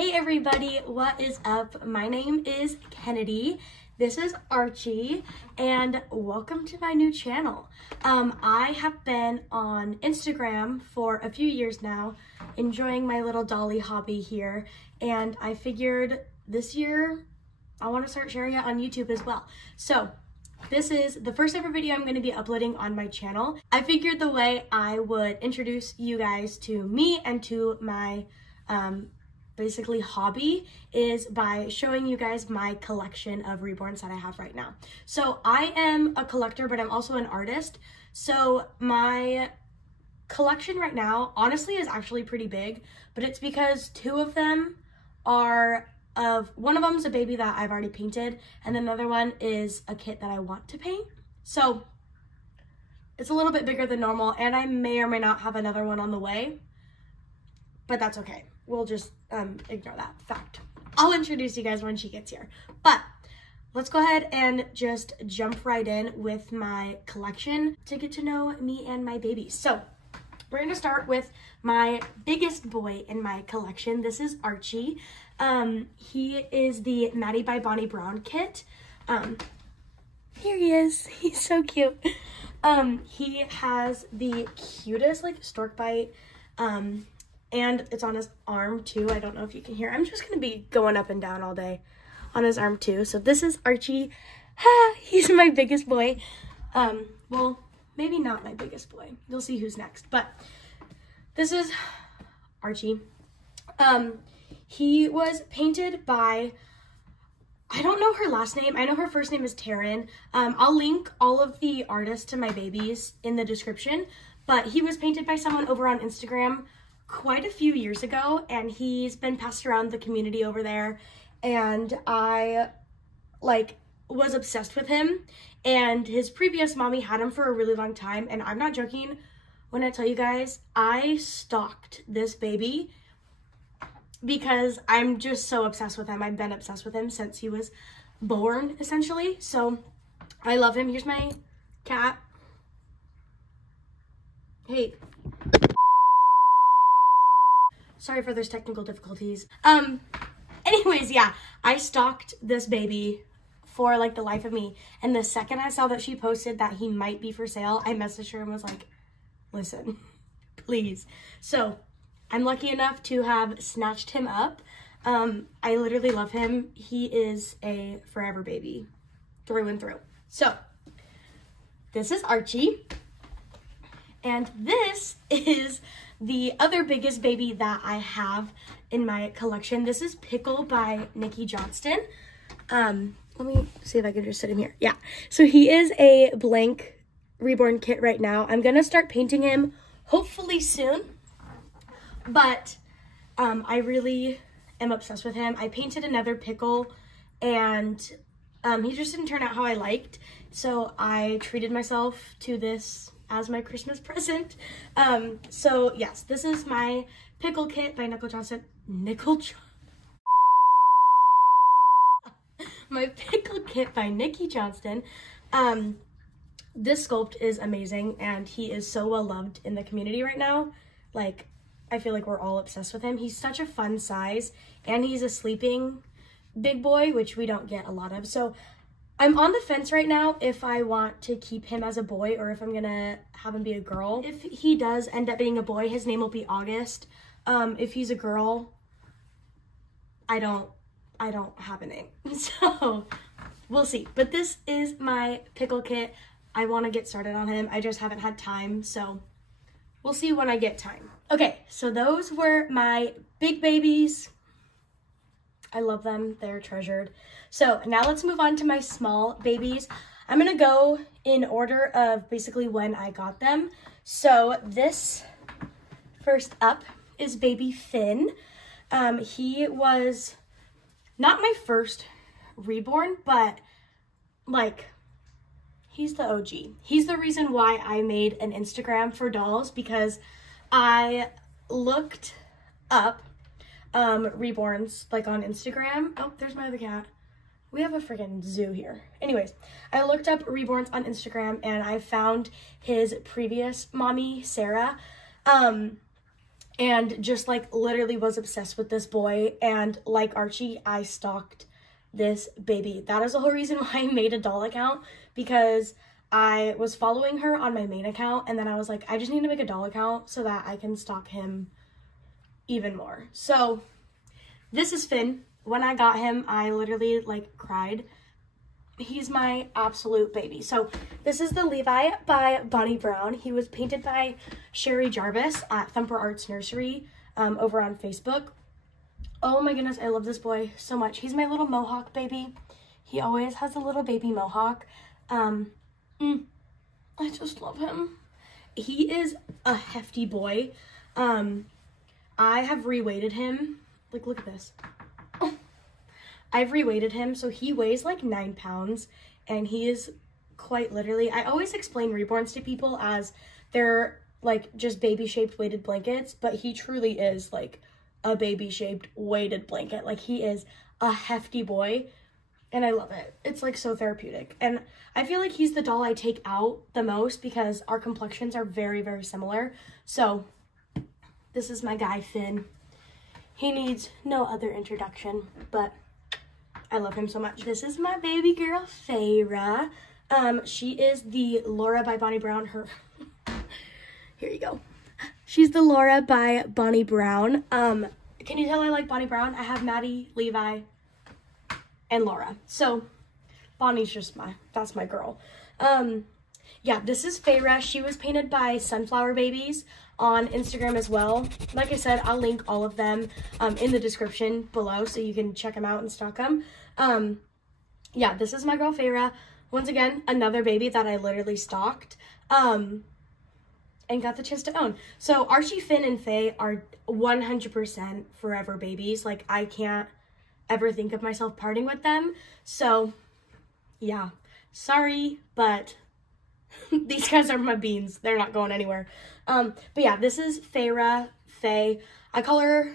Hey everybody, what is up? My name is Kennedy. This is Archie, and welcome to my new channel. I have been on Instagram for a few years now, enjoying my little dolly hobby here, and I figured this year I want to start sharing it on YouTube as well. So this is the first ever video I'm going to be uploading on my channel. I figured the way I would introduce you guys to me and to my basically hobby is by showing you guys my collection of Reborns that I have right now. So I am a collector, but I'm also an artist. So my collection right now, honestly, is actually pretty big, but it's because two of them are one of them is a baby that I've already painted, and another one is a kit that I want to paint. So it's a little bit bigger than normal, and I may or may not have another one on the way, but that's okay. We'll just ignore that fact. I'll introduce you guys when she gets here. But let's go ahead and just jump right in with my collection to get to know me and my babies. So we're gonna start with my biggest boy in my collection. This is Archie. He is the Maddie by Bonnie Brown kit. Here he is. He's so cute. He has the cutest like stork bite. And it's on his arm too. I don't know if you can hear. I'm just gonna be going up and down all day on his arm too. So this is Archie. He's my biggest boy. Well, maybe not my biggest boy. You'll see who's next. But this is Archie. He was painted by, I don't know her last name. I know her first name is Taryn. I'll link all of the artists to my babies in the description. But he was painted by someone over on Instagram quite a few years ago, and he's been passed around the community over there, and I was obsessed with him. And his previous mommy had him for a really long time, and I'm not joking when I tell you guys I stalked this baby because I'm just so obsessed with him. I've been obsessed with him since he was born, essentially. So I love him. Here's my cat. Hey. Sorry for those technical difficulties. Anyways, yeah, I stalked this baby for like the life of me. And the second I saw that she posted that he might be for sale, I messaged her and was like, listen, please. So I'm lucky enough to have snatched him up. I literally love him. He is a forever baby through and through. So this is Archie. And this is the other biggest baby that I have in my collection. This is Pickle by Nikki Johnston. Let me see if I can just sit him here. Yeah, so he is a blank Reborn kit right now. I'm gonna start painting him hopefully soon, but I really am obsessed with him. I painted another Pickle, and he just didn't turn out how I liked, so I treated myself to this as my Christmas present. So yes, this is my Pickle kit by my Pickle kit by Nikki Johnston. This sculpt is amazing, and he is so well loved in the community right now. Like, I feel like we're all obsessed with him. He's such a fun size, and he's a sleeping big boy, which we don't get a lot of. So I'm on the fence right now if I want to keep him as a boy or if I'm gonna have him be a girl. If he does end up being a boy, his name will be August. If he's a girl, I don't have a name. So we'll see. But this is my Pickle kit. I want to get started on him. I just haven't had time, so we'll see when I get time. Okay, so those were my big babies. I love them. They're treasured. So now let's move on to my small babies. I'm going to go in order of basically when I got them. So this first up is baby Finn. He was not my first Reborn, but like he's the OG. He's the reason why I made an Instagram for dolls, because I looked up Reborns like on Instagram. Oh, there's my other cat. We have a freaking zoo here. Anyways, I looked up Reborns on Instagram, and I found his previous mommy, Sarah. and just like literally was obsessed with this boy. And like Archie, I stalked this baby. That is the whole reason why I made a doll account, because I was following her on my main account, and then I was like, I just need to make a doll account so that I can stalk him even more. So this is Finn. When I got him, I literally like cried. He's my absolute baby. So this is the Levi by Bonnie Brown. He was painted by Sherry Jarvis at Thumper Arts Nursery over on Facebook. Oh my goodness, I love this boy so much. He's my little mohawk baby. He always has a little baby mohawk. I just love him. He is a hefty boy. I have reweighted him. Like, look at this. Oh. I've reweighted him, so he weighs like 9 pounds, and he is quite literally, I always explain Reborns to people as they're like just baby-shaped weighted blankets, but he truly is like a baby-shaped weighted blanket. Like, he is a hefty boy, and I love it. It's like so therapeutic. And I feel like he's the doll I take out the most because our complexions are very, very similar. So this is my guy, Finn. He needs no other introduction, but I love him so much. This is my baby girl, Farra. She is the Laura by Bonnie Brown. Here you go. She's the Laura by Bonnie Brown. Can you tell I like Bonnie Brown? I have Maddie, Levi, and Laura. So Bonnie's just that's my girl. Yeah, this is Farra. She was painted by Sunflower Babies on Instagram as well. Like I said, I'll link all of them in the description below so you can check them out and stalk them. Yeah, this is my girl Farra. Once again, another baby that I literally stalked and got the chance to own. So Archie, Finn, and Faye are 100% forever babies. Like, I can't ever think of myself parting with them. So yeah, sorry, but these guys are my beans. They're not going anywhere. But yeah, this is Farra, Faye. I call her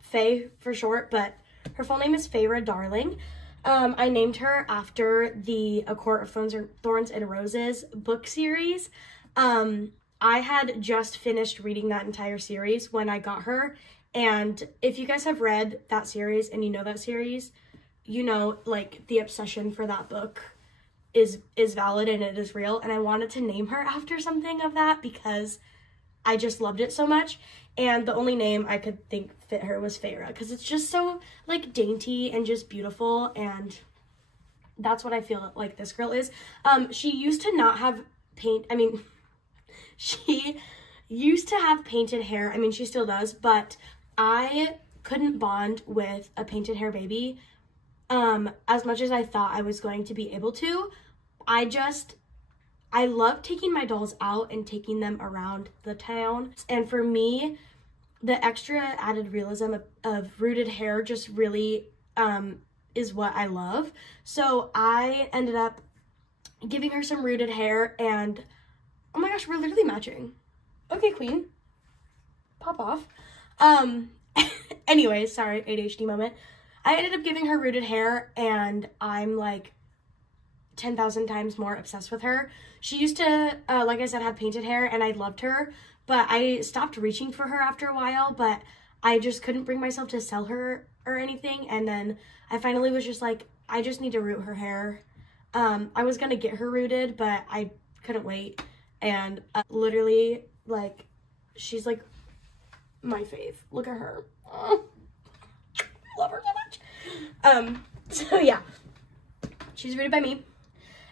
Faye for short, but her full name is Farra Darling. I named her after the A Court of Thorns and Roses book series. I had just finished reading that entire series when I got her. And if you guys have read that series and you know that series, you know, like, the obsession for that book is valid and it is real. And I wanted to name her after something of that because I just loved it so much. And the only name I could think fit her was Farra, because it's just so like dainty and just beautiful, and that's what I feel like this girl is. She used to not have she used to have painted hair. I mean, she still does, but I couldn't bond with a painted hair baby as much as I thought I was going to be able to. I love taking my dolls out and taking them around the town. And for me, the extra added realism of rooted hair just really is what I love. So I ended up giving her some rooted hair, and oh my gosh, we're literally matching. Okay, queen. Pop off. Anyways, sorry, ADHD moment. I ended up giving her rooted hair, and I'm like 10,000 times more obsessed with her. She used to, like I said, have painted hair, and I loved her, but I stopped reaching for her after a while, but I just couldn't bring myself to sell her or anything. And then I finally was just like, I just need to root her hair. I was gonna get her rooted, but I couldn't wait. And literally, like, she's like my fave. Look at her. Oh, love her so much. So yeah, she's rooted by me.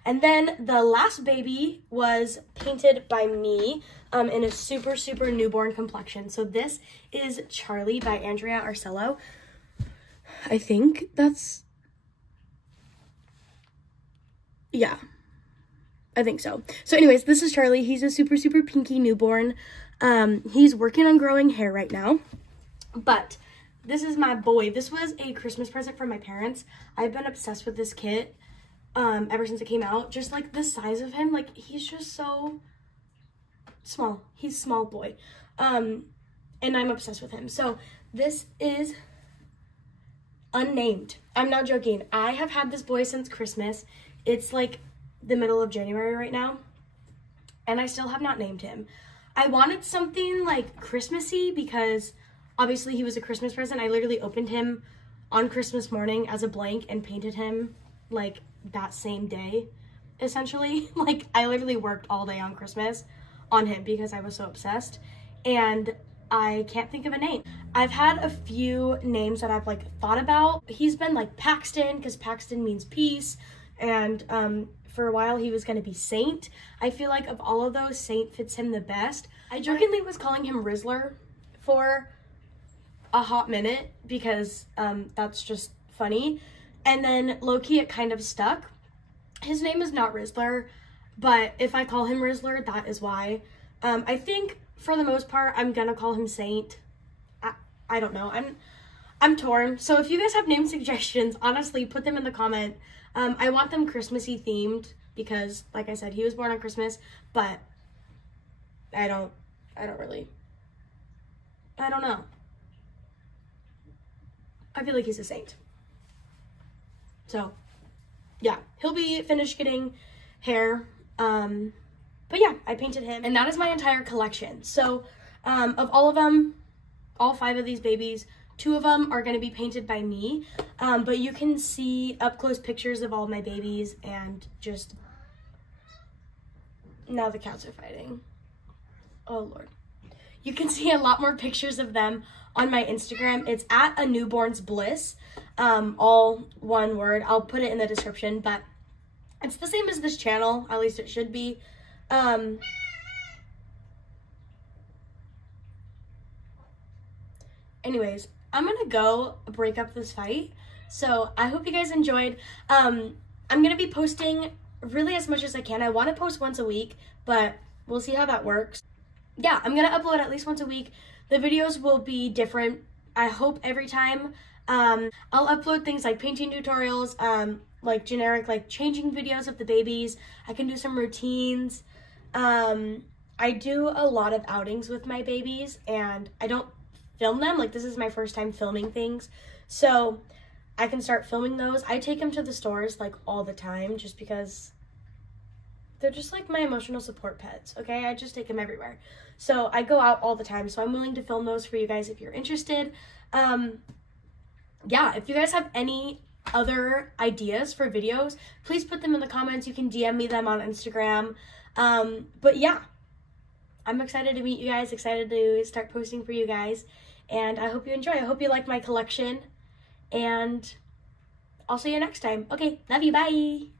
And then the last baby was painted by me in a super, super newborn complexion. So this is Charlie by Andrea Arcello. I think that's, yeah, I think so. So anyways, this is Charlie. He's a super, super pinky newborn. He's working on growing hair right now, but this is my boy. This was a Christmas present from my parents. I've been obsessed with this kit ever since it came out. Just like the size of him, like, he's just so small. He's a small boy. And I'm obsessed with him. So this is unnamed. I'm not joking. I have had this boy since Christmas. It's like the middle of January right now, and I still have not named him. I wanted something like Christmassy because obviously he was a Christmas present. I literally opened him on Christmas morning as a blank and painted him like that same day, essentially. Like I literally worked all day on Christmas on him because I was so obsessed, and I can't think of a name. I've had a few names that I've like thought about. He's been like Paxton because Paxton means peace, and for a while he was gonna be Saint. I feel like of all of those, Saint fits him the best. I jokingly was calling him Rizzler for a hot minute because that's just funny, and then low-key it kind of stuck. His name is not Rizzler, but if I call him Rizzler, that is why. I think for the most part I'm gonna call him Saint. I don't know, I'm torn. So if you guys have name suggestions, honestly put them in the comment. I want them Christmassy themed because like I said, he was born on Christmas, but I don't know. I feel like he's a saint. So yeah, he'll be finished getting hair. But yeah, I painted him, and that is my entire collection. So of all of them, all 5 of these babies, 2 of them are going to be painted by me. But you can see up close pictures of all of my babies, and just now the cats are fighting. Oh Lord. You can see a lot more pictures of them on my Instagram. It's at a newborn's bliss, all one word. I'll put it in the description, but it's the same as this channel, at least it should be. Anyways, I'm gonna go break up this fight. So I hope you guys enjoyed. I'm gonna be posting really as much as I can. I want to post once a week, but we'll see how that works. Yeah, I'm gonna upload at least once a week. The videos will be different, I hope, every time. I'll upload things like painting tutorials, like generic like changing videos of the babies. I can do some routines. I do a lot of outings with my babies, and I don't film them. Like, this is my first time filming things, so I can start filming those. I take them to the stores like all the time just because they're just like my emotional support pets, okay? I just take them everywhere. So I go out all the time, so I'm willing to film those for you guys if you're interested. Yeah, if you guys have any other ideas for videos, please put them in the comments. You can DM me them on Instagram. But yeah, I'm excited to meet you guys, excited to start posting for you guys, and I hope you enjoy. I hope you like my collection, and I'll see you next time. Okay, love you, bye!